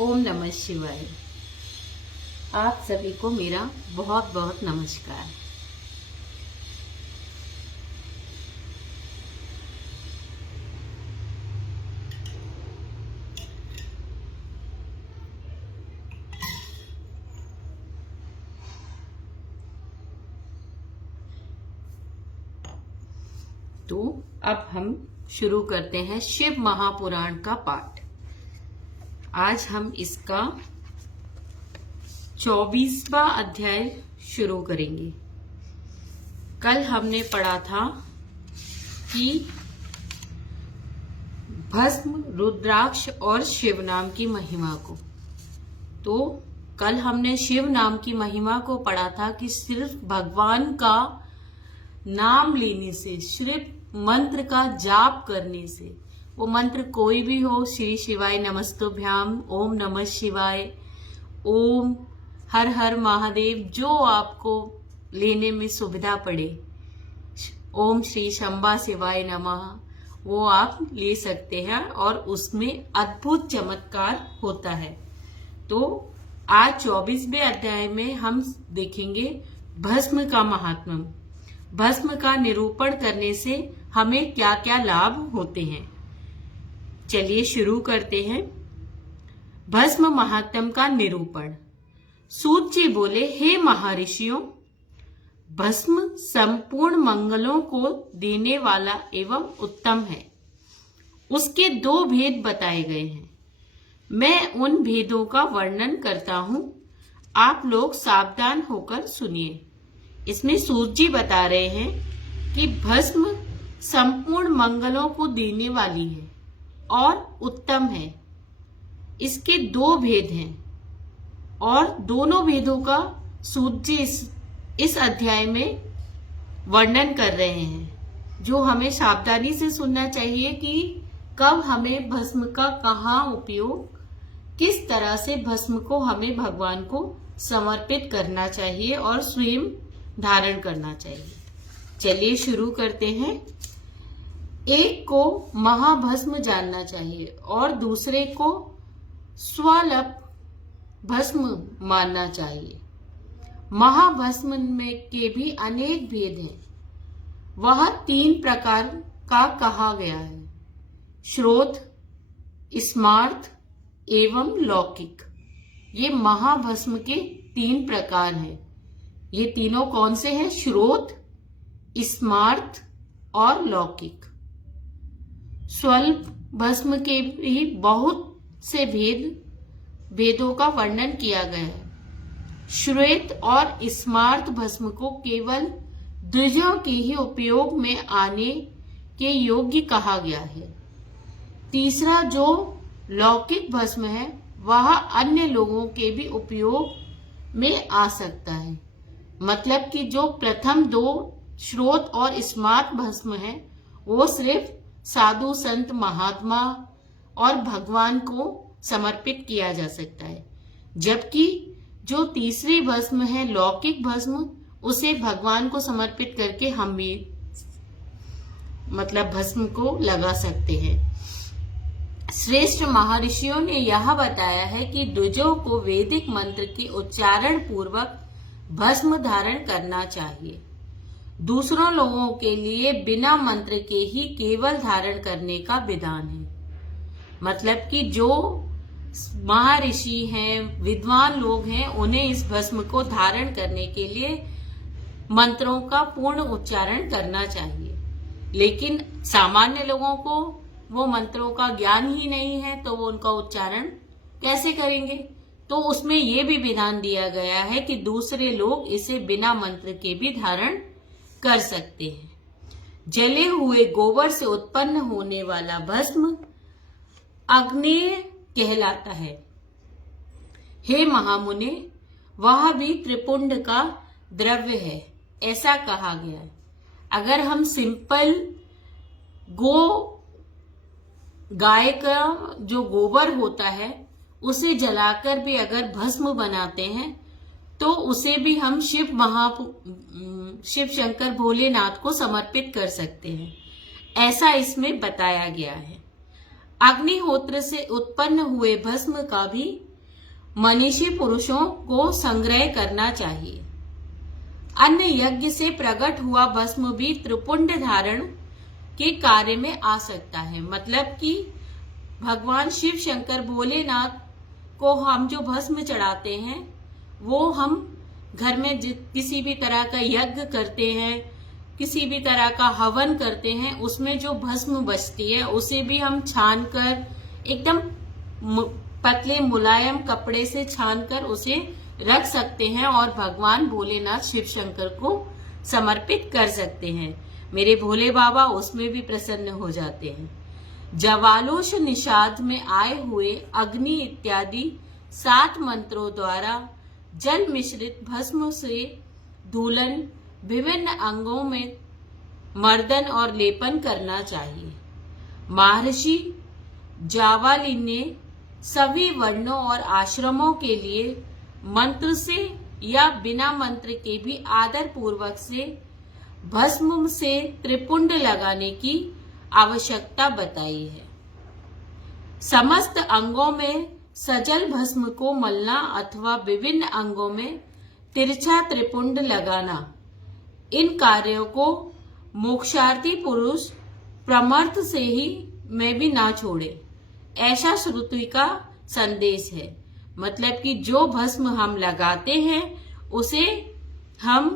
ओम नमः शिवाय। आप सभी को मेरा बहुत बहुत नमस्कार। तो अब हम शुरू करते हैं शिव महापुराण का पाठ। आज हम इसका 24वां अध्याय शुरू करेंगे। कल हमने पढ़ा था कि भस्म, रुद्राक्ष और शिव नाम की महिमा को। तो कल हमने शिव नाम की महिमा को पढ़ा था कि सिर्फ भगवान का नाम लेने से, सिर्फ मंत्र का जाप करने से, वो मंत्र कोई भी हो, श्री शिवाय नमस्तुभ्याम, ओम नमः शिवाय, ओम हर हर महादेव, जो आपको लेने में सुविधा पड़े, ओम श्री शंबा शिवाय नमः, वो आप ले सकते हैं और उसमें अद्भुत चमत्कार होता है। तो आज 24वें अध्याय में हम देखेंगे भस्म का महात्म्य। भस्म का निरूपण करने से हमें क्या क्या लाभ होते हैं। चलिए शुरू करते हैं। भस्म महात्म्य का निरूपण। सूत जी बोले, हे महर्षियों, भस्म संपूर्ण मंगलों को देने वाला एवं उत्तम है। उसके 2 भेद बताए गए हैं। मैं उन भेदों का वर्णन करता हूं, आप लोग सावधान होकर सुनिए। इसमें सूत जी बता रहे हैं कि भस्म संपूर्ण मंगलों को देने वाली है और उत्तम है। इसके 2 भेद हैं और दोनों भेदों का सूत जी इस अध्याय में वर्णन कर रहे हैं, जो हमें सावधानी से सुनना चाहिए कि कब हमें भस्म का कहाँ उपयोग, किस तरह से भस्म को हमें भगवान को समर्पित करना चाहिए और स्वयं धारण करना चाहिए। चलिए शुरू करते हैं। एक को महाभस्म जानना चाहिए और दूसरे को स्वल्प भस्म मानना चाहिए। महाभस्म में के भी अनेक भेद हैं। वह 3 प्रकार का कहा गया है: श्रोत, स्मार्त एवं लौकिक। ये महाभस्म के 3 प्रकार हैं। ये तीनों कौन से हैं? श्रोत, स्मार्त और लौकिक। स्वल्प भस्म के भी बहुत से भेदों का वर्णन किया गया है। श्वेत और स्मार्त भस्म को केवल द्विजों के ही उपयोग में आने के योग्य कहा गया है। तीसरा जो लौकिक भस्म है, वह अन्य लोगों के भी उपयोग में आ सकता है। मतलब कि जो प्रथम 2 श्रोत और स्मार्त भस्म है, वो सिर्फ साधु संत महात्मा और भगवान को समर्पित किया जा सकता है, जबकि जो तीसरी भस्म है लौकिक भस्म, उसे भगवान को समर्पित करके हम भी भस्म को लगा सकते हैं। श्रेष्ठ महर्षियों ने यह बताया है कि द्विजों को वैदिक मंत्र के उच्चारण पूर्वक भस्म धारण करना चाहिए। दूसरों लोगों के लिए बिना मंत्र के ही केवल धारण करने का विधान है। मतलब कि जो महर्षि हैं, विद्वान लोग हैं, उन्हें इस भस्म को धारण करने के लिए मंत्रों का पूर्ण उच्चारण करना चाहिए। लेकिन सामान्य लोगों को वो मंत्रों का ज्ञान ही नहीं है, तो वो उनका उच्चारण कैसे करेंगे? तो उसमें ये भी विधान दिया गया है कि दूसरे लोग इसे बिना मंत्र के भी धारण कर सकते हैं। जले हुए गोबर से उत्पन्न होने वाला भस्म अग्नेय कहलाता है। हे महामुने, वह भी त्रिपुंड का द्रव्य है, ऐसा कहा गया है। अगर हम सिंपल गाय का जो गोबर होता है, उसे जलाकर भी अगर भस्म बनाते हैं, तो उसे भी हम शिव शंकर भोलेनाथ को समर्पित कर सकते हैं, ऐसा इसमें बताया गया है। अग्निहोत्र से उत्पन्न हुए भस्म का भी मनीषी पुरुषों को संग्रह करना चाहिए। अन्य यज्ञ से प्रकट हुआ भस्म भी त्रिपुंड धारण के कार्य में आ सकता है। मतलब कि भगवान शिव शंकर भोलेनाथ को हम जो भस्म चढ़ाते हैं वो हम घर में किसी भी तरह का यज्ञ करते हैं, किसी भी तरह का हवन करते हैं, उसमें जो भस्म बचती है उसे भी हम छान कर एकदम पतले मुलायम कपड़े से छान कर उसे रख सकते हैं और भगवान भोलेनाथ शिव शंकर को समर्पित कर सकते हैं। मेरे भोले बाबा उसमें भी प्रसन्न हो जाते हैं। जवालोश निषाद में आए हुए अग्नि इत्यादि 7 मंत्रों द्वारा जल मिश्रित भस्म से धूलन विभिन्न अंगों में मर्दन और लेपन करना चाहिए। महर्षि जावाली ने सभी वर्णों और आश्रमों के लिए मंत्र से या बिना मंत्र के भी आदर पूर्वक से भस्म से त्रिपुंड लगाने की आवश्यकता बताई है। समस्त अंगों में सजल भस्म को मलना अथवा विभिन्न अंगों में तिरछा त्रिपुंड लगाना, इन कार्यों को मोक्षार्थी पुरुष प्रमर्थ से ही में भी ना छोड़े, ऐसा श्रुति का संदेश है। मतलब कि जो भस्म हम लगाते हैं उसे हम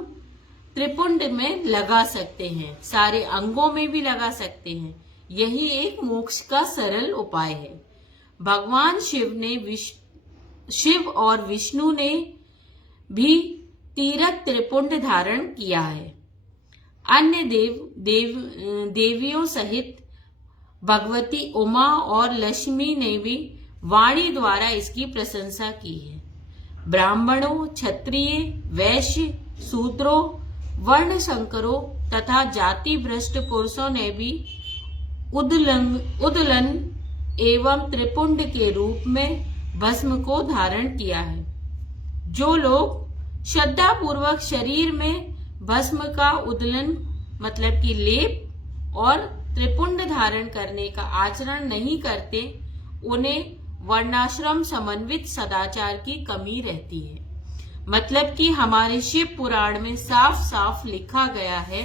त्रिपुंड में लगा सकते हैं, सारे अंगों में भी लगा सकते हैं। यही एक मोक्ष का सरल उपाय है। भगवान शिव और विष्णु ने भी तीरथ त्रिपुंड धारण किया है। अन्य देवियों सहित भगवती उमा और लक्ष्मी ने भी वाणी द्वारा इसकी प्रशंसा की है। ब्राह्मणों, क्षत्रिय, वैश्य, शूद्रों, वर्ण संकरों तथा जाति भ्रष्ट पुरुषों ने भी उदलन एवं त्रिपुंड के रूप में भस्म को धारण किया है। जो लोग श्रद्धा पूर्वक शरीर में भस्म का उदलन मतलब कि लेप और त्रिपुंड धारण करने का आचरण नहीं करते, उन्हें वर्णाश्रम समन्वित सदाचार की कमी रहती है। मतलब कि हमारे शिव पुराण में साफ साफ लिखा गया है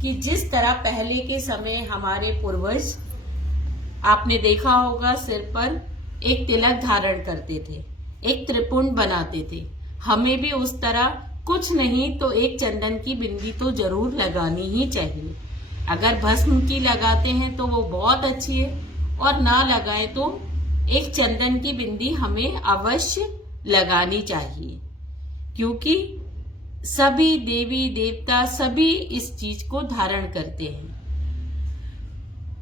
कि जिस तरह पहले के समय हमारे पूर्वज, आपने देखा होगा, सिर पर एक तिलक धारण करते थे, एक त्रिपुंड बनाते थे। हमें भी उस तरह कुछ नहीं तो एक चंदन की बिंदी तो जरूर लगानी ही चाहिए। अगर भस्म की लगाते हैं तो वो बहुत अच्छी है, और ना लगाए तो एक चंदन की बिंदी हमें अवश्य लगानी चाहिए, क्योंकि सभी देवी देवता सभी इस चीज को धारण करते हैं।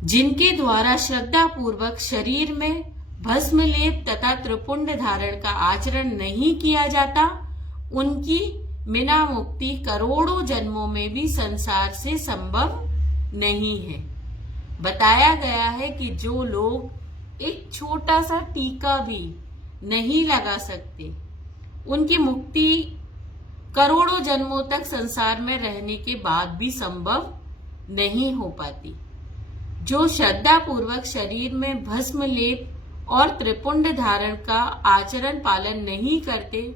जिनके द्वारा श्रद्धा पूर्वक शरीर में भस्म लेप तथा त्रिपुंड धारण का आचरण नहीं किया जाता, उनकी बिना मुक्ति करोड़ों जन्मों में भी संसार से संभव नहीं है। बताया गया है कि जो लोग एक छोटा सा टीका भी नहीं लगा सकते, उनकी मुक्ति करोड़ों जन्मों तक संसार में रहने के बाद भी संभव नहीं हो पाती। जो श्रद्धा पूर्वक शरीर में भस्म लेप और त्रिपुंड धारण का आचरण पालन नहीं करते,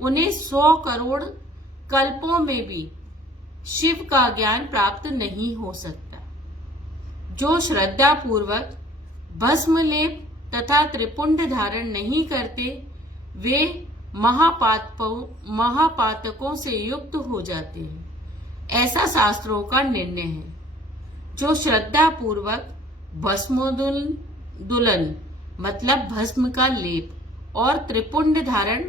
उन्हें 100 करोड़ कल्पों में भी शिव का ज्ञान प्राप्त नहीं हो सकता। जो श्रद्धा पूर्वक भस्म लेप तथा त्रिपुंड धारण नहीं करते, वे महापातकों से युक्त हो जाते हैं, ऐसा शास्त्रों का निर्णय है। जो श्रद्धा पूर्वक भस्मोदुलन मतलब भस्म का लेप और त्रिपुंड धारण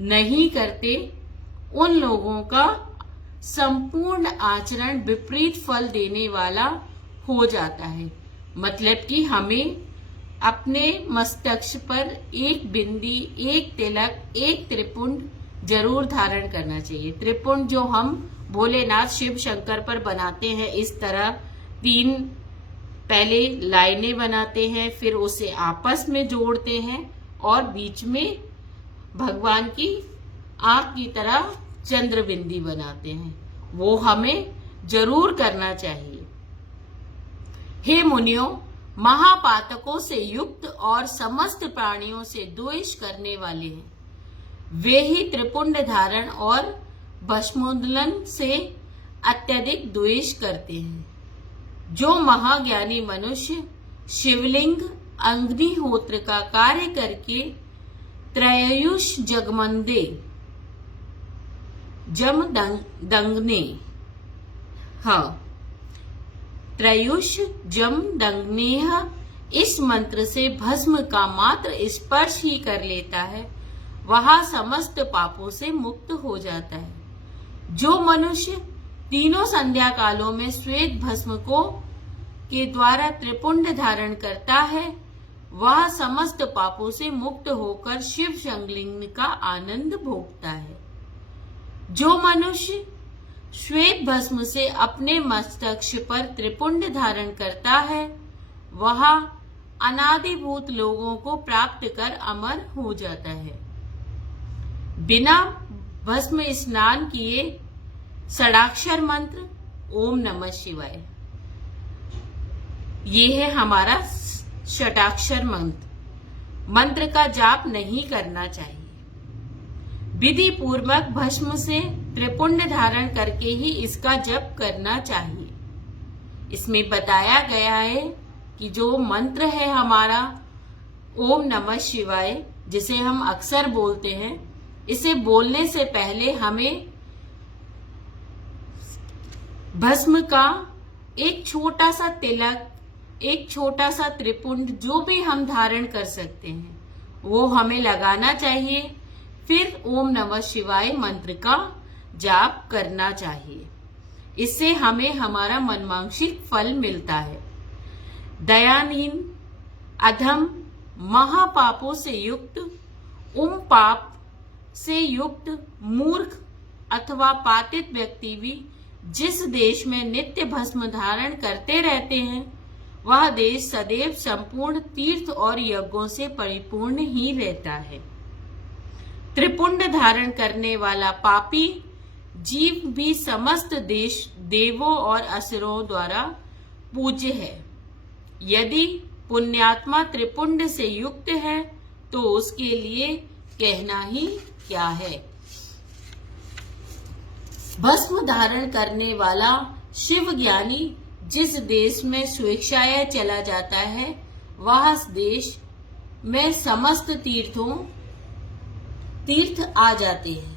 नहीं करते, उन लोगों का संपूर्ण आचरण विपरीत फल देने वाला हो जाता है। मतलब कि हमें अपने मस्तक पर एक बिंदी, एक तिलक, एक त्रिपुंड जरूर धारण करना चाहिए। त्रिपुंड जो हम भोलेनाथ शिव शंकर पर बनाते हैं, इस तरह 3 पहले लाइनें बनाते हैं, फिर उसे आपस में जोड़ते हैं और बीच में भगवान की आंख की तरह चंद्र बिंदी बनाते हैं। वो हमें जरूर करना चाहिए। हे मुनियों, महापातकों से युक्त और समस्त प्राणियों से द्वेष करने वाले हैं। वे ही त्रिपुंड धारण और भस्मोन्मूलन से अत्यधिक द्वेष करते हैं। जो महाज्ञानी मनुष्य शिवलिंग अग्निहोत्र का कार्य करके त्रययुष जगमंदे जम दंगने त्रयुष जम दंगनेह इस मंत्र से भस्म का मात्र स्पर्श ही कर लेता है, वह समस्त पापों से मुक्त हो जाता है। जो मनुष्य तीनों संध्या कालों में श्वेत भस्म को के द्वारा त्रिपुंड धारण करता है, वह समस्त पापों से मुक्त होकर शिव शंखलिंग का आनंद भोगता है। जो मनुष्य श्वेत भस्म से अपने मस्तक पर त्रिपुंड धारण करता है, वह अनादिभूत लोगों को प्राप्त कर अमर हो जाता है। बिना भस्म स्नान किए षडाक्षर मंत्र ओम नमः शिवाय, ये है हमारा षडाक्षर मंत्र का जाप नहीं करना चाहिए। विधि पूर्वक भस्म से त्रिपुंड धारण करके ही इसका जप करना चाहिए। इसमें बताया गया है कि जो मंत्र है हमारा ओम नमः शिवाय, जिसे हम अक्सर बोलते हैं, इसे बोलने से पहले हमें भस्म का एक छोटा सा तिलक, एक छोटा सा त्रिपुंड जो भी हम धारण कर सकते हैं वो हमें लगाना चाहिए। फिर ओम नमः शिवाय मंत्र का जाप करना चाहिए। इससे हमें हमारा मनवांछित फल मिलता है। दयाहीन, अधम, महापापों से युक्त, पाप से युक्त, मूर्ख अथवा पातित व्यक्ति भी जिस देश में नित्य भस्म धारण करते रहते हैं, वह देश सदैव संपूर्ण तीर्थ और यज्ञों से परिपूर्ण ही रहता है। त्रिपुंड धारण करने वाला पापी जीव भी समस्त देवों और असुरों द्वारा पूज्य है। यदि पुण्यात्मा त्रिपुंड से युक्त है तो उसके लिए कहना ही क्या है। भस्म धारण करने वाला शिव ज्ञानी जिस देश में स्वेच्छाएं चला जाता है, वह देश में समस्त तीर्थ आ जाते हैं।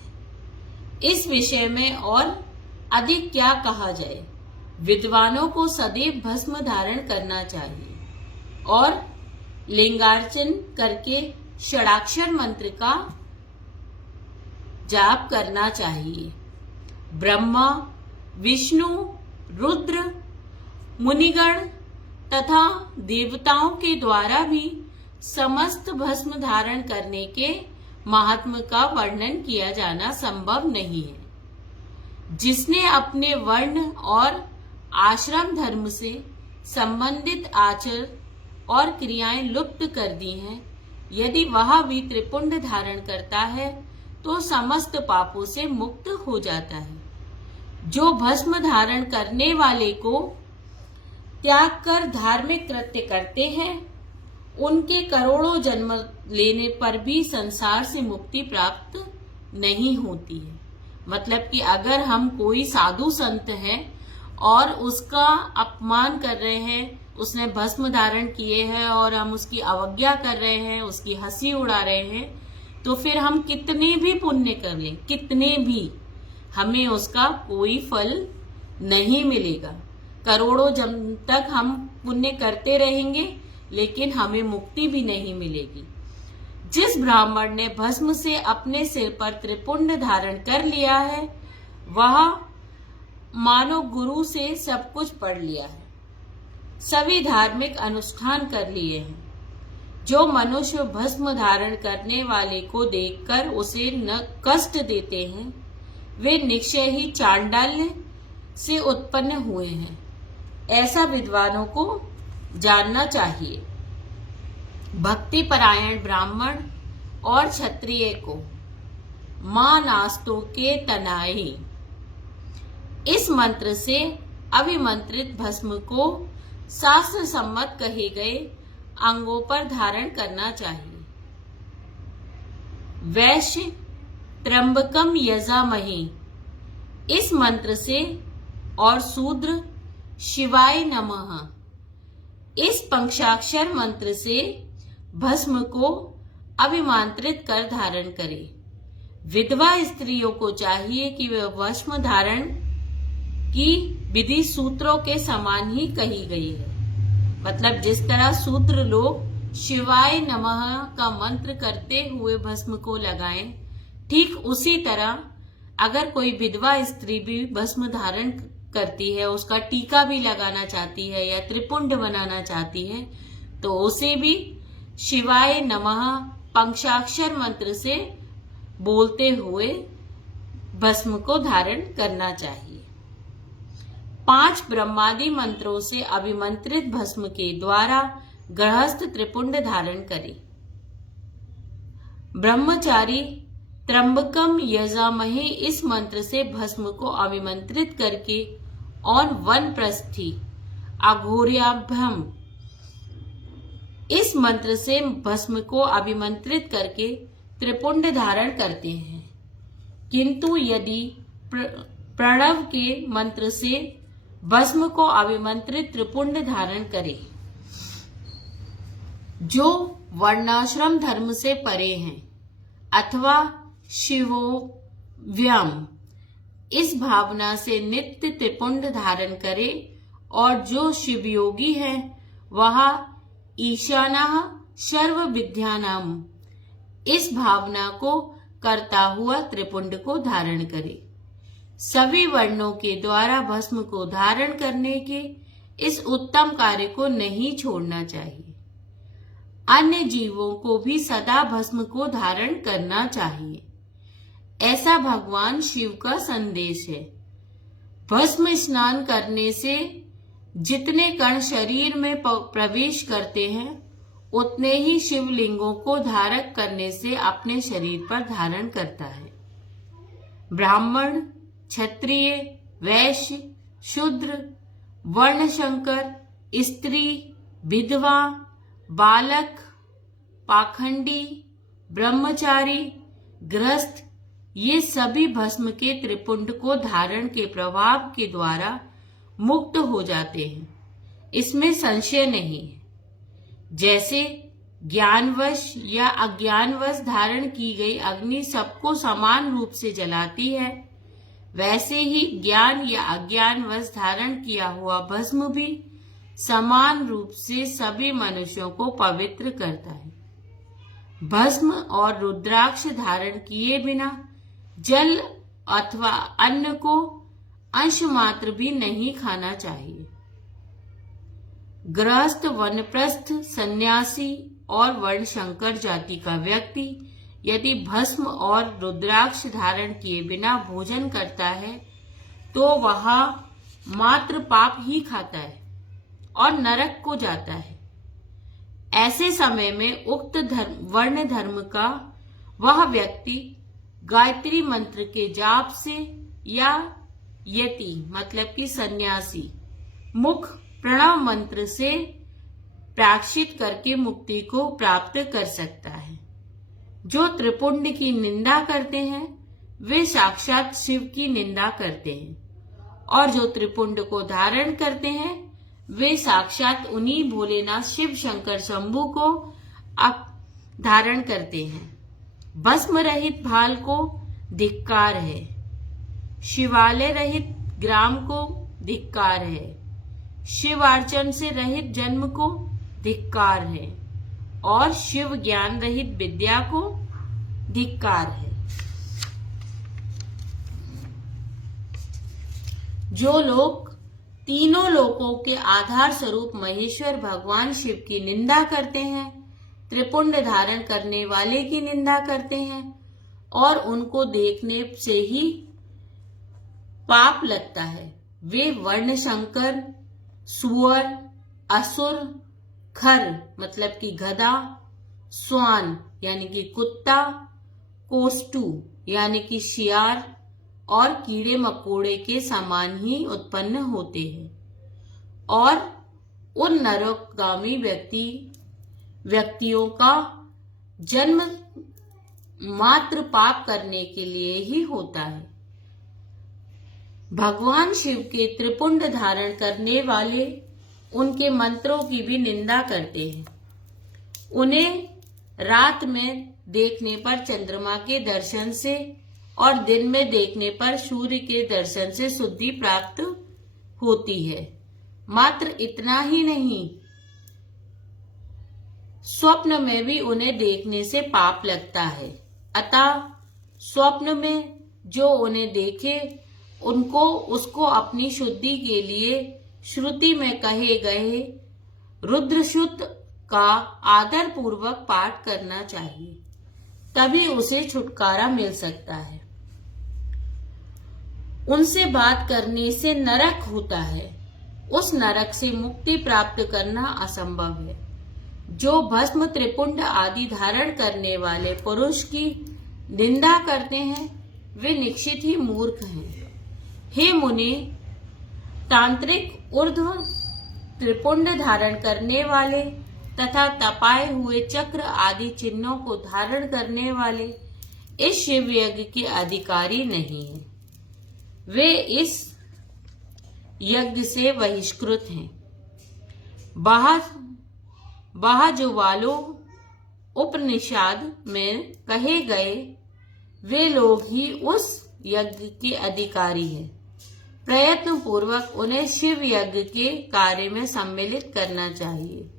इस विषय में और अधिक क्या कहा जाए। विद्वानों को सदैव भस्म धारण करना चाहिए और लिंगार्चन करके षडाक्षर मंत्र का जाप करना चाहिए। ब्रह्मा, विष्णु, रुद्र, मुनिगण तथा देवताओं के द्वारा भी समस्त भस्म धारण करने के महात्म का वर्णन किया जाना संभव नहीं है। जिसने अपने वर्ण और आश्रम धर्म से संबंधित आचार और क्रियाएं लुप्त कर दी हैं, यदि वह भी त्रिपुंड धारण करता है तो समस्त पापों से मुक्त हो जाता है। जो भस्म धारण करने वाले को त्याग कर धार्मिक कृत्य करते हैं, उनके करोड़ों जन्म लेने पर भी संसार से मुक्ति प्राप्त नहीं होती है। मतलब कि अगर हम कोई साधु संत है और उसका अपमान कर रहे हैं, उसने भस्म धारण किए हैं और हम उसकी अवज्ञा कर रहे हैं, उसकी हंसी उड़ा रहे हैं, तो फिर हम कितने भी पुण्य कर लें, कितने भी, हमें उसका कोई फल नहीं मिलेगा। करोड़ों जन्म तक हम पुण्य करते रहेंगे लेकिन हमें मुक्ति भी नहीं मिलेगी। जिस ब्राह्मण ने भस्म से अपने सिर पर त्रिपुंड धारण कर लिया है, वह मानो गुरु से सब कुछ पढ़ लिया है, सभी धार्मिक अनुष्ठान कर लिए हैं। जो मनुष्य भस्म धारण करने वाले को देखकर उसे न कष्ट देते हैं, वे निश्चय ही चांडाल्य से उत्पन्न हुए हैं। ऐसा विद्वानों को जानना चाहिए। भक्ति परायण ब्राह्मण और क्षत्रिय को मां नास्तों के तनाई, इस मंत्र से अभिमंत्रित भस्म को शास्त्र सम्मत कहे गए अंगों पर धारण करना चाहिए। वैश्य त्र्यंबकम यजामहे इस मंत्र से और शूद्र शिवाय नमः इस पंचाक्षर मंत्र से भस्म को अभिमंत्रित कर धारण करें। विधवा स्त्रियों को चाहिए कि वे भस्म धारण की विधि सूत्रों के समान ही कही गई है। मतलब जिस तरह शूद्र लोग शिवाय नमः का मंत्र करते हुए भस्म को लगाएं, ठीक उसी तरह अगर कोई विधवा स्त्री भी भस्म धारण करती है, उसका टीका भी लगाना चाहती है या त्रिपुंड बनाना चाहती है, तो उसे भी शिवाय नमः पंचाक्षर मंत्र से बोलते हुए भस्म को धारण करना चाहिए। 5 ब्रह्मादि मंत्रों से अभिमंत्रित भस्म के द्वारा गृहस्थ त्रिपुंड धारण करे। ब्रह्मचारी त्र्यंबकम यजामहे इस मंत्र से भस्म को अभिमंत्रित करके और वनप्रस्थी अघोर्याभ्यम इस मंत्र से भस्म को अभिमंत्रित करके त्रिपुंड धारण करते हैं। किंतु यदि प्रणव के मंत्र से भस्म को अभिमंत्रित त्रिपुंड धारण करे जो वर्णाश्रम धर्म से परे हैं, अथवा शिवो व्यम इस भावना से नित्य त्रिपुंड धारण करे, और जो शिवयोगी है वह ईशानः सर्व विद्यानाम इस भावना को करता हुआ त्रिपुंड को धारण करे। सभी वर्णों के द्वारा भस्म को धारण करने के इस उत्तम कार्य को नहीं छोड़ना चाहिए। अन्य जीवों को भी सदा भस्म को धारण करना चाहिए, ऐसा भगवान शिव का संदेश है। भस्म स्नान करने से जितने कण शरीर में प्रवेश करते हैं, उतने ही शिवलिंगों को धारक करने से अपने शरीर पर धारण करता है। ब्राह्मण, क्षत्रिय, वैश्य, शूद्र, वर्णशंकर, स्त्री, विधवा, बालक, पाखंडी, ब्रह्मचारी, गृहस्थ ये सभी भस्म के त्रिपुंड को धारण के प्रभाव के द्वारा मुक्त हो जाते हैं, इसमें संशय नहीं है। जैसे ज्ञानवश या अज्ञानवश धारण की गई अग्नि सबको समान रूप से जलाती है, वैसे ही ज्ञान या अज्ञानवश धारण किया हुआ भस्म भी समान रूप से सभी मनुष्यों को पवित्र करता है। भस्म और रुद्राक्ष धारण किए बिना जल अथवा अन्न को अंश मात्र भी नहीं खाना चाहिए। गृहस्थ, वनप्रस्थ, सन्यासी और वर्णशंकर जाति का व्यक्ति यदि भस्म और रुद्राक्ष धारण किए बिना भोजन करता है तो वह मात्र पाप ही खाता है और नरक को जाता है। ऐसे समय में उक्त वर्ण धर्म का वह व्यक्ति गायत्री मंत्र के जाप से या यति मतलब कि सन्यासी मुख प्रणव मंत्र से प्रायश्चित करके मुक्ति को प्राप्त कर सकता है। जो त्रिपुंड की निंदा करते हैं वे साक्षात शिव की निंदा करते हैं, और जो त्रिपुंड को धारण करते हैं वे साक्षात उन्हीं भोलेनाथ शिव शंकर शंभु को धारण करते हैं। भस्म रहित भाल को धिक्कार है, शिवालय रहित ग्राम को धिक्कार है, शिव अर्चन से रहित जन्म को धिक्कार है, और शिव ज्ञान रहित विद्या को धिक्कार है। जो लोग तीनों लोकों के आधार स्वरूप महेश्वर भगवान शिव की निंदा करते हैं, त्रिपुंड धारण करने वाले की निंदा करते हैं और उनको देखने से ही पाप लगता है, वे वर्णशंकर, सुअर, असुर, खर मतलब कि गधा, स्वान यानी कि कुत्ता, कोष्टू यानी कि शियार और कीड़े मकोड़े के समान ही उत्पन्न होते हैं और उन नरकगामी व्यक्तियों का जन्म मात्र पाप करने के लिए ही होता है। भगवान शिव के त्रिपुंड धारण करने वाले उनके मंत्रों की भी निंदा करते हैं। उन्हें रात में देखने पर चंद्रमा के दर्शन से और दिन में देखने पर सूर्य के दर्शन से शुद्धि प्राप्त होती है। मात्र इतना ही नहीं, स्वप्न में भी उन्हें देखने से पाप लगता है। अतः स्वप्न में जो उन्हें देखे उसको अपनी शुद्धि के लिए श्रुति में कहे गए रुद्रसूक्त का आदर पूर्वक पाठ करना चाहिए, तभी उसे छुटकारा मिल सकता है। उनसे बात करने से नरक होता है, उस नरक से मुक्ति प्राप्त करना असंभव है। जो भस्म त्रिपुंड आदि धारण करने वाले पुरुष की निंदा करते हैं वे निश्चित ही मूर्ख हैं। हे मुनि, तांत्रिक ऊर्ध्व त्रिपुंड धारण करने वाले तथा तपाए हुए चक्र आदि चिन्हों को धारण करने वाले इस शिव यज्ञ के अधिकारी नहीं हैं। वे इस यज्ञ से बहिष्कृत हैं। वालों उपनिषद में कहे गए वे लोग ही उस यज्ञ के अधिकारी हैं। प्रयत्न पूर्वक उन्हें शिव यज्ञ के कार्य में सम्मिलित करना चाहिए।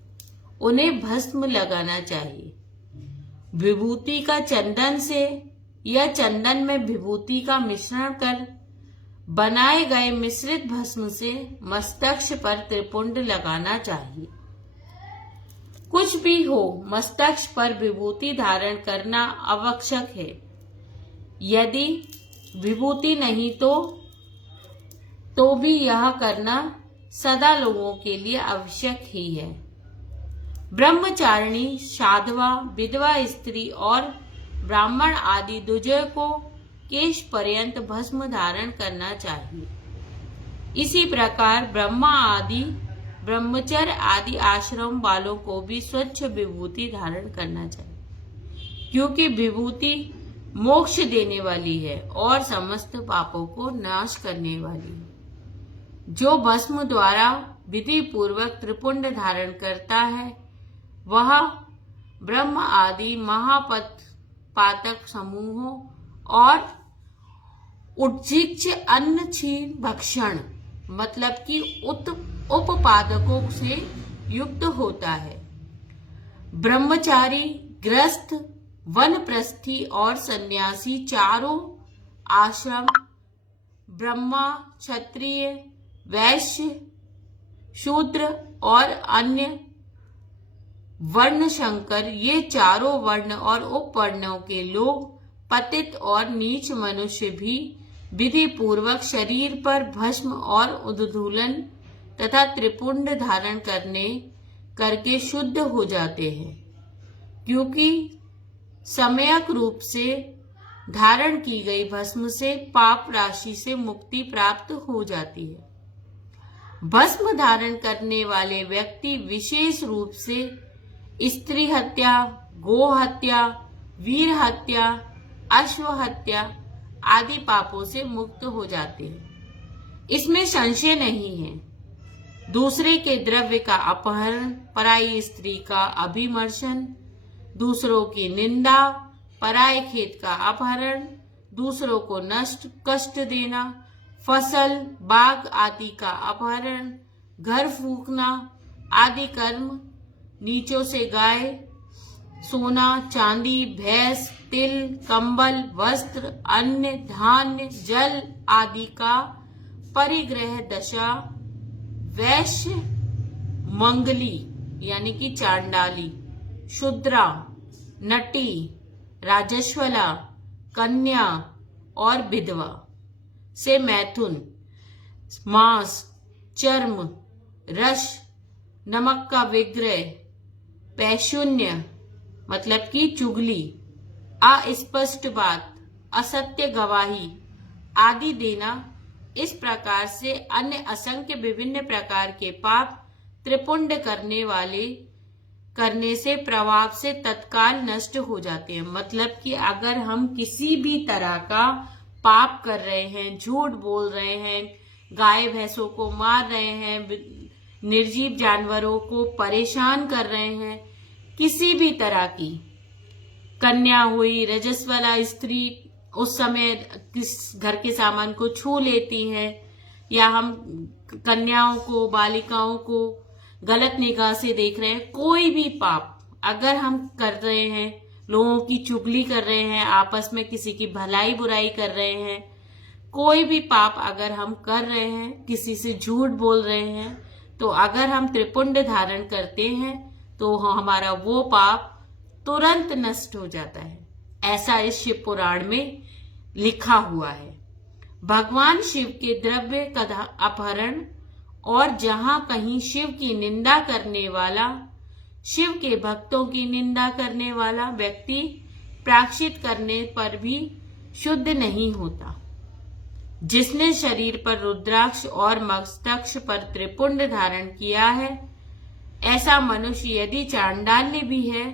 उन्हें भस्म लगाना चाहिए। विभूति का चंदन से या चंदन में विभूति का मिश्रण कर बनाए गए मिश्रित भस्म से मस्तक पर त्रिपुंड लगाना चाहिए। कुछ भी हो, मस्तक पर विभूति धारण करना आवश्यक है। यदि विभूति नहीं तो भी यह करना सदा लोगों के लिए आवश्यक ही है। ब्रह्मचारिणी, साधवा, विधवा स्त्री और ब्राह्मण आदि दुजय को केश पर्यंत भस्म धारण करना चाहिए। इसी प्रकार ब्रह्मचर्य आदि आश्रम वालों को भी स्वच्छ विभूति धारण करना चाहिए, क्योंकि विभूति मोक्ष देने वाली है और समस्त पापों को नाश करने वाली है। जो भस्म द्वारा विधि पूर्वक त्रिपुंड धारण करता है वह ब्रह्म आदि महापातक समूहों और उत्जिच अन्न छीन भक्षण मतलब कि उपपादकों से युक्त होता है। ब्रह्मचारी, गृहस्थ, वनप्रस्थी और सन्यासी चारों आश्रम ब्रह्मा, क्षत्रिय, वैश्य, शूद्र और अन्य वर्ण शंकर, ये चारों वर्ण और उपवर्णों के लोग, पतित और नीच मनुष्य भी विधि पूर्वक शरीर पर भस्म और उद्धूलन तथा त्रिपुंड धारण करके शुद्ध हो जाते हैं, क्योंकि सम्यक रूप से धारण की गई भस्म से पाप राशि से मुक्ति प्राप्त हो जाती है। भस्म धारण करने वाले व्यक्ति विशेष रूप से स्त्री हत्या, गो हत्या, वीर हत्या, अश्व हत्या आदि पापों से मुक्त हो जाते हैं। इसमें संशय नहीं है। दूसरे के द्रव्य का अपहरण, पराई स्त्री का अभिमर्शन, दूसरों की निंदा, पराये खेत का अपहरण, दूसरों को कष्ट देना, फसल, बाग आदि का अपहरण, घर फूंकना आदि कर्म, नीचों से गाय, सोना, चांदी, भैंस, तिल, कंबल, वस्त्र, अन्न, धान्य, जल आदि का परिग्रह दशा, वैश्य मंगली यानी कि चांडाली, शूद्रा, नटी, राजस्वला, कन्या और विधवा से मैथुन, मांस, चर्म, रस, नमक का विग्रह, पैशून्य मतलब कि चुगली, अस्पष्ट बात, असत्य गवाही आदि देना, इस प्रकार से अन्य असंख्य विभिन्न प्रकार के पाप त्रिपुंड करने से प्रभाव से तत्काल नष्ट हो जाते हैं। मतलब कि अगर हम किसी भी तरह का पाप कर रहे हैं, झूठ बोल रहे हैं, गाय भैंसों को मार रहे हैं, निर्जीव जानवरों को परेशान कर रहे हैं, किसी भी तरह की कन्या हुई, रजस्वला स्त्री उस समय किस घर के सामान को छू लेती है, या हम कन्याओं को, बालिकाओं को गलत निगाह से देख रहे हैं, कोई भी पाप अगर हम कर रहे हैं, लोगों की चुगली कर रहे हैं, आपस में किसी की भलाई बुराई कर रहे हैं, कोई भी पाप अगर हम कर रहे हैं, किसी से झूठ बोल रहे हैं, तो अगर हम त्रिपुंड धारण करते हैं तो हमारा वो पाप तुरंत नष्ट हो जाता है। ऐसा इस शिव पुराण में लिखा हुआ है। भगवान शिव के द्रव्य का अपहरण और जहां कहीं शिव की निंदा करने वाला, शिव के भक्तों की निंदा करने वाला व्यक्ति प्रायश्चित करने पर भी शुद्ध नहीं होता। जिसने शरीर पर रुद्राक्ष और मस्तक पर त्रिपुंड धारण किया है, ऐसा मनुष्य यदि चांडाल्य भी है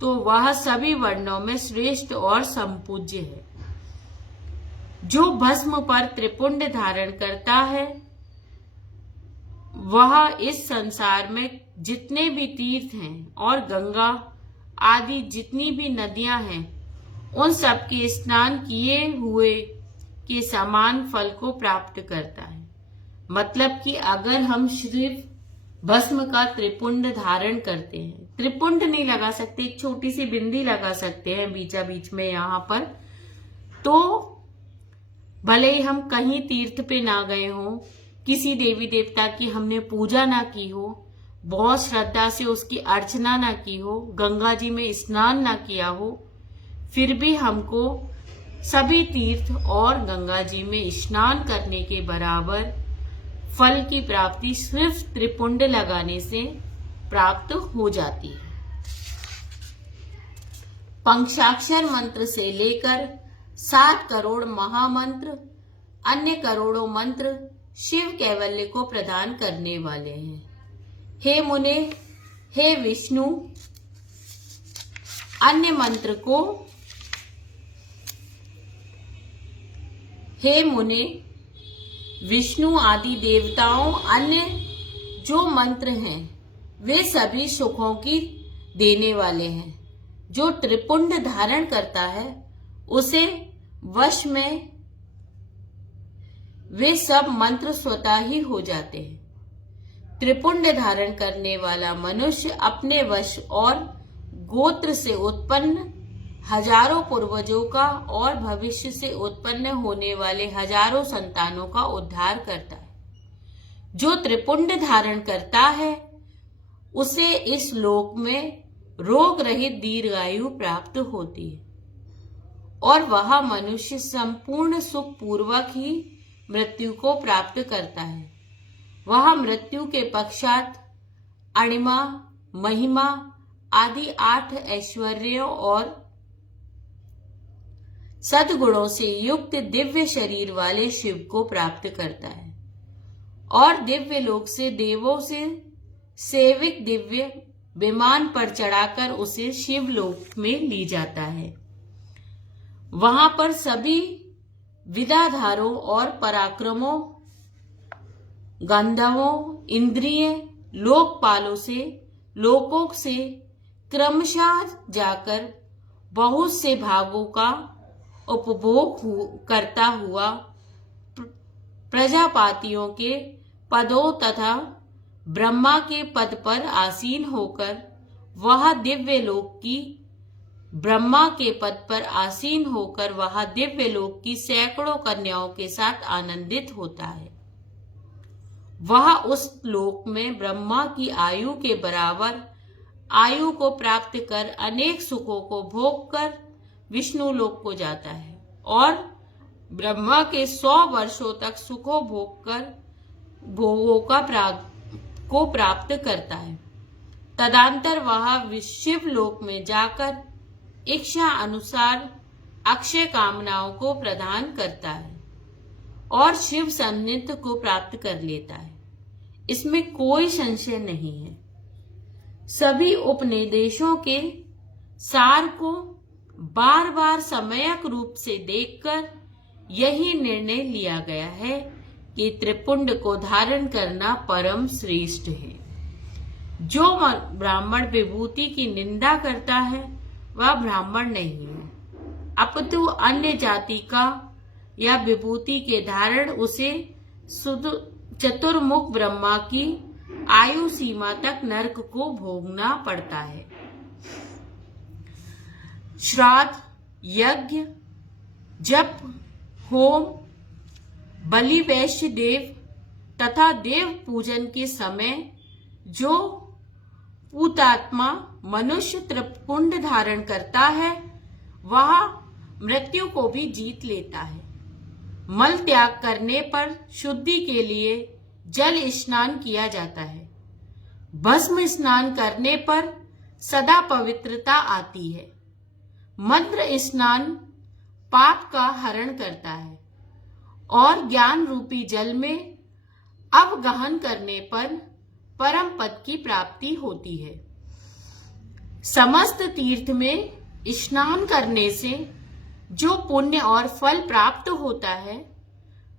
तो वह सभी वर्णों में श्रेष्ठ और संपूज्य है। जो भस्म पर त्रिपुंड धारण करता है वह इस संसार में जितने भी तीर्थ हैं और गंगा आदि जितनी भी नदियां हैं, उन सब के स्नान किए हुए के समान फल को प्राप्त करता है। मतलब कि अगर हम सिर्फ भस्म का त्रिपुंड धारण करते हैं, त्रिपुंड नहीं लगा सकते, एक छोटी सी बिंदी लगा सकते हैं बीचा बीच में यहाँ पर, तो भले ही हम कहीं तीर्थ पे ना गए हों, किसी देवी देवता की हमने पूजा ना की हो, बहुत श्रद्धा से उसकी अर्चना ना की हो, गंगा जी में स्नान ना किया हो, फिर भी हमको सभी तीर्थ और गंगा जी में स्नान करने के बराबर फल की प्राप्ति सिर्फ त्रिपुंड लगाने से प्राप्त हो जाती है। पंचाक्षर मंत्र से लेकर 7 करोड़ महामंत्र, अन्य करोड़ों मंत्र शिव कैवल्य को प्रदान करने वाले हैं। हे मुने, हे विष्णु, अन्य मंत्र को, हे मुने, विष्णु आदि देवताओं अन्य जो मंत्र हैं वे सभी सुखों की देने वाले हैं। जो त्रिपुंड धारण करता है उसे वश में वे सब मंत्र स्वतः ही हो जाते हैं। त्रिपुंड धारण करने वाला मनुष्य अपने वश और गोत्र से उत्पन्न हजारों पूर्वजों का और भविष्य से उत्पन्न होने वाले हजारों संतानों का उद्धार करता है। जो त्रिपुंड धारण करता है उसे इस लोक में रोग रहित दीर्घायु प्राप्त होती है और वह मनुष्य संपूर्ण सुख पूर्वक ही मृत्यु को प्राप्त करता है। वह मृत्यु के पश्चात अणिमा, महिमा आदि 8 ऐश्वर्यों और सद्गुणों से युक्त दिव्य शरीर वाले शिव को प्राप्त करता है और दिव्य लोक से देवों से सेविक दिव्य विमान पर चढ़ाकर उसे शिव लोक में ली जाता है। वहां पर सभी विद्याधारों और पराक्रमों, गंधर्वों, इंद्रिय, लोकपालों से, लोकों से क्रमशः जाकर बहुत से भागों का उपभोग करता हुआ प्रजापतियों के पदों तथा ब्रह्मा के पद पर आसीन होकर वह दिव्य लोक की ब्रह्मा के पद पर आसीन होकर वह दिव्य लोक की सैकड़ों कन्याओं के साथ आनंदित होता है। वह उस लोक में ब्रह्मा की आयु के बराबर आयु को प्राप्त कर अनेक सुखों को भोग कर विष्णु लोक को जाता है और ब्रह्मा के 100 वर्षों तक सुखों भोग कर भोगों को प्राप्त करता है। तदंतर वह शिव लोक में जाकर इच्छा अनुसार अक्षय कामनाओं को प्रदान करता है और शिव सान्निध्य को प्राप्त कर लेता है। इसमें कोई संशय नहीं है। सभी उपनिदेशों के सार को बार बार सम्यक रूप से देखकर यही निर्णय लिया गया है कि त्रिपुंड को धारण करना परम श्रेष्ठ है। जो ब्राह्मण विभूति की निंदा करता है वह ब्राह्मण नहीं है, अपितु अन्य जाति का या विभूति के धारण उसे चतुर्मुख ब्रह्मा की आयु सीमा तक नरक को भोगना पड़ता है। श्राद्ध, यज्ञ, जप, होम, बलि, वैश्य देव तथा देव पूजन के समय जो पूतात्मा मनुष्य त्रिपुंड धारण करता है वह मृत्यु को भी जीत लेता है। मल त्याग करने पर शुद्धि के लिए जल स्नान किया जाता है। भस्म स्नान करने पर सदा पवित्रता आती है। मंत्र स्नान पाप का हरण करता है और ज्ञान रूपी जल में अवगाहन करने पर परम पद की प्राप्ति होती है। समस्त तीर्थ में स्नान करने से जो पुण्य और फल प्राप्त होता है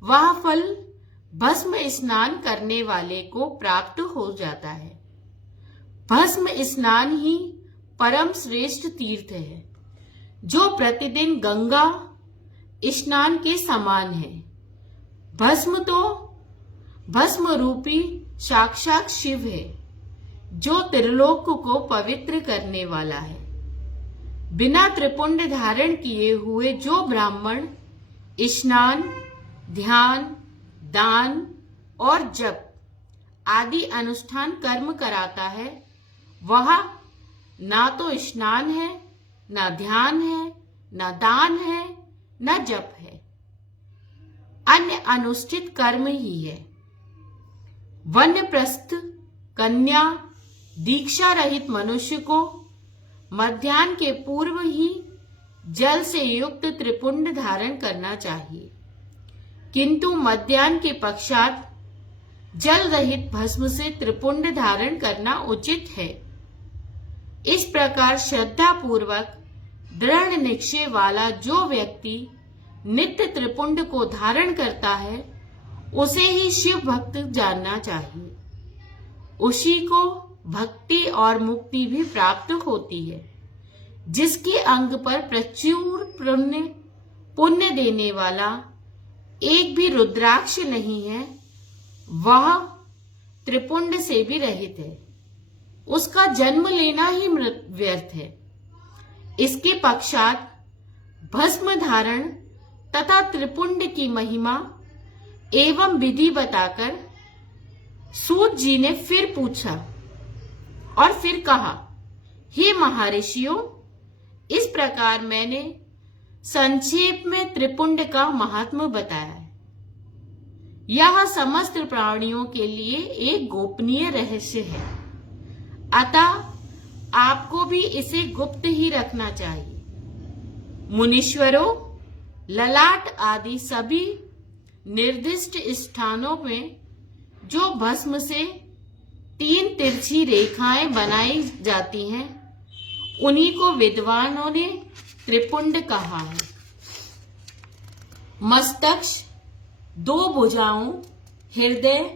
वह फल भस्म स्नान करने वाले को प्राप्त हो जाता है। भस्म स्नान ही परम श्रेष्ठ तीर्थ है जो प्रतिदिन गंगा स्नान के समान है। भस्म तो भस्म रूपी साक्षात शिव है जो त्रिलोक को पवित्र करने वाला है। बिना त्रिपुंड धारण किए हुए जो ब्राह्मण स्नान, ध्यान, दान और जप आदि अनुष्ठान कर्म कराता है वह ना तो स्नान है, ना ध्यान है, ना दान है, ना जप है, अन्य अनुष्ठित कर्म ही है। वन्यप्रस्थ, कन्या, दीक्षा रहित मनुष्य को मध्याह्न के पूर्व ही जल से युक्त त्रिपुंड धारण करना चाहिए, किंतु मध्याह्न के पश्चात जल रहित भस्म से त्रिपुंड धारण करना उचित है। इस प्रकार श्रद्धा पूर्वक दृढ़ निश्चय वाला जो व्यक्ति नित्य त्रिपुंड को धारण करता है उसे ही शिव भक्त जानना चाहिए। उसी को भक्ति और मुक्ति भी प्राप्त होती है। जिसके अंग पर प्रचुर पुण्य देने वाला एक भी रुद्राक्ष नहीं है वह त्रिपुंड से भी रहित है। उसका जन्म लेना ही व्यर्थ है। इसके पश्चात भस्म धारण तथा त्रिपुंड की महिमा एवं विधि बताकर सूत जी ने फिर पूछा और फिर कहा, हे महर्षियों, इस प्रकार मैंने संक्षेप में त्रिपुंड का महात्म्य बताया है। यह समस्त प्राणियों के लिए एक गोपनीय रहस्य है, अतः आपको भी इसे गुप्त ही रखना चाहिए। मुनीश्वरों, ललाट आदि सभी निर्दिष्ट स्थानों में जो भस्म से 3 तिरछी रेखाएं बनाई जाती हैं उन्हीं को विद्वानों ने त्रिपुंड कहा है। मस्तक, 2 भुजाओं, हृदय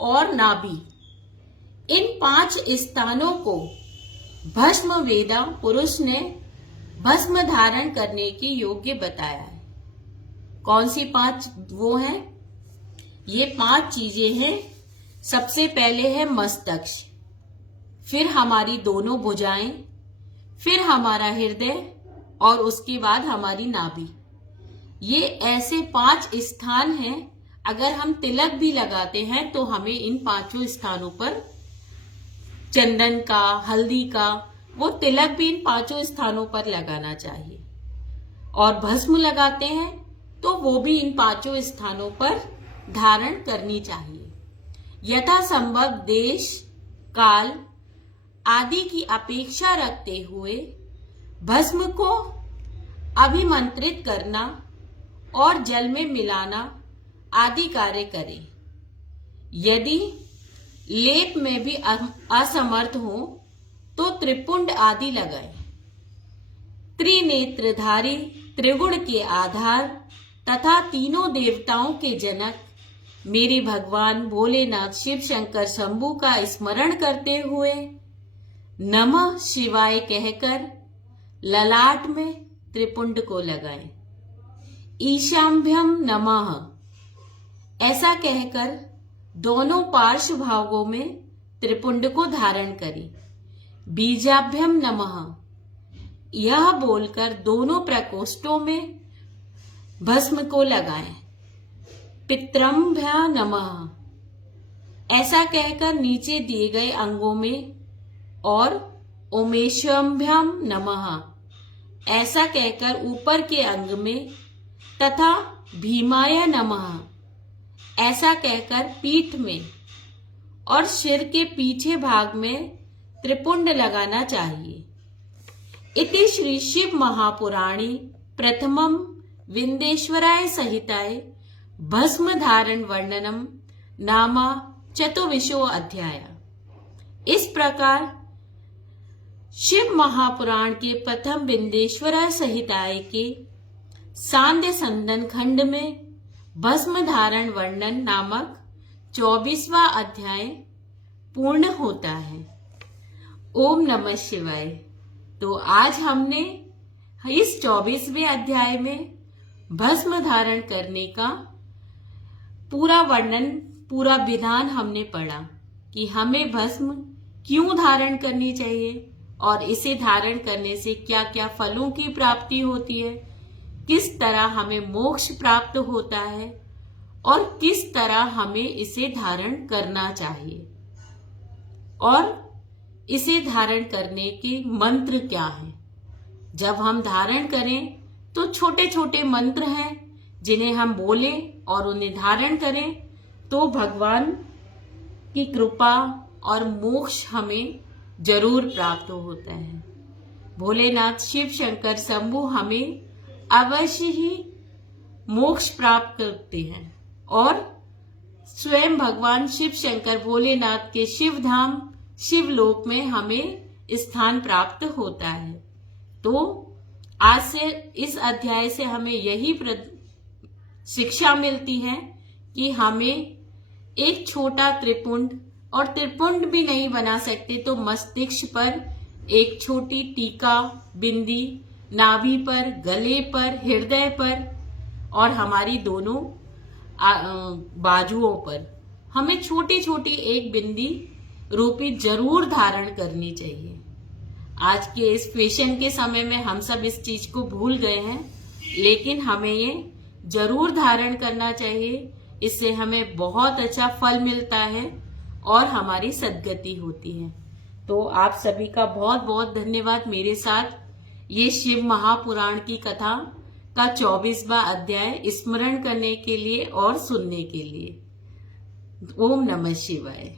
और नाभि, इन 5 स्थानों को भस्म वेदा पुरुष ने भस्म धारण करने के योग्य बताया है। कौन सी 5 वो हैं? ये 5 चीजें हैं। सबसे पहले है मस्तक, फिर हमारी दोनों भुजाएं, फिर हमारा हृदय और उसके बाद हमारी नाभि। ये ऐसे 5 स्थान हैं। अगर हम तिलक भी लगाते हैं तो हमें इन 5 स्थानों पर चंदन का, हल्दी का, वो तिलक भी इन 5 स्थानों पर लगाना चाहिए। और भस्म लगाते हैं तो वो भी इन 5 स्थानों पर धारण करनी चाहिए। यथा संभव देश, काल आदि की अपेक्षा रखते हुए भस्म को अभिमंत्रित करना और जल में मिलाना आदि कार्य करें। यदि लेप में भी असमर्थ हो तो त्रिपुंड आदि लगाए। त्रिनेत्रधारी, त्रिगुण के आधार तथा तीनों देवताओं के जनक मेरे भगवान भोलेनाथ शिव शंकर शंभू का स्मरण करते हुए नमः शिवाय कहकर ललाट में त्रिपुंड को लगाएं। ईशाभ्यम नमः ऐसा कहकर दोनों पार्श्व भागों में त्रिपुंड को धारण करें। बीजाभ्यम नमः यह बोलकर दोनों प्रकोष्ठों में भस्म को लगाएं। पितरम्भ्य नमः ऐसा कहकर नीचे दिए गए अंगों में और ओमेशम्भ्यम नमः ऐसा कहकर ऊपर के अंग में तथा भीमाय नमः ऐसा कहकर पीठ में और सिर के पीछे भाग में त्रिपुंड लगाना चाहिए। इति श्री शिव महापुराणे प्रथमम विंदेश्वराय सहिताय भस्म धारण वर्णनम नामा चतुर्विशो अध्याय। इस प्रकार शिव महापुराण के प्रथम विंदेश्वराय सहिताय के सांध्य संदन खंड में भस्म धारण वर्णन नामक 24वां अध्याय पूर्ण होता है। ओम नमः शिवाय। तो आज हमने इस 24वें अध्याय में भस्म धारण करने का पूरा वर्णन, पूरा विधान हमने पढ़ा कि हमें भस्म क्यों धारण करनी चाहिए और इसे धारण करने से क्या क्या फलों की प्राप्ति होती है, किस तरह हमें मोक्ष प्राप्त होता है और किस तरह हमें इसे धारण करना चाहिए और इसे धारण करने के मंत्र क्या हैं। जब हम धारण करें तो छोटे छोटे मंत्र हैं जिन्हें हम बोलें और उन्हें धारण करें तो भगवान की कृपा और मोक्ष हमें जरूर प्राप्त होता है। भोलेनाथ शिव शंकर शंभू हमें अवश्य ही मोक्ष प्राप्त करते हैं और स्वयं भगवान शिव शंकर भोलेनाथ के शिव धाम शिवलोक में हमें स्थान प्राप्त होता है। तो आज से इस अध्याय से हमें यही शिक्षा मिलती है कि हमें एक छोटा त्रिपुंड, और त्रिपुंड भी नहीं बना सकते तो मस्तिष्क पर एक छोटी टीका बिंदी, नाभि पर, गले पर, हृदय पर और हमारी दोनों बाजुओं पर हमें छोटी छोटी एक बिंदी रूपी जरूर धारण करनी चाहिए। आज के इस फैशन के समय में हम सब इस चीज को भूल गए हैं, लेकिन हमें ये जरूर धारण करना चाहिए। इससे हमें बहुत अच्छा फल मिलता है और हमारी सद्गति होती है। तो आप सभी का बहुत बहुत धन्यवाद मेरे साथ ये शिव महापुराण की कथा का 24वां अध्याय स्मरण करने के लिए और सुनने के लिए। ओम नमः शिवाय।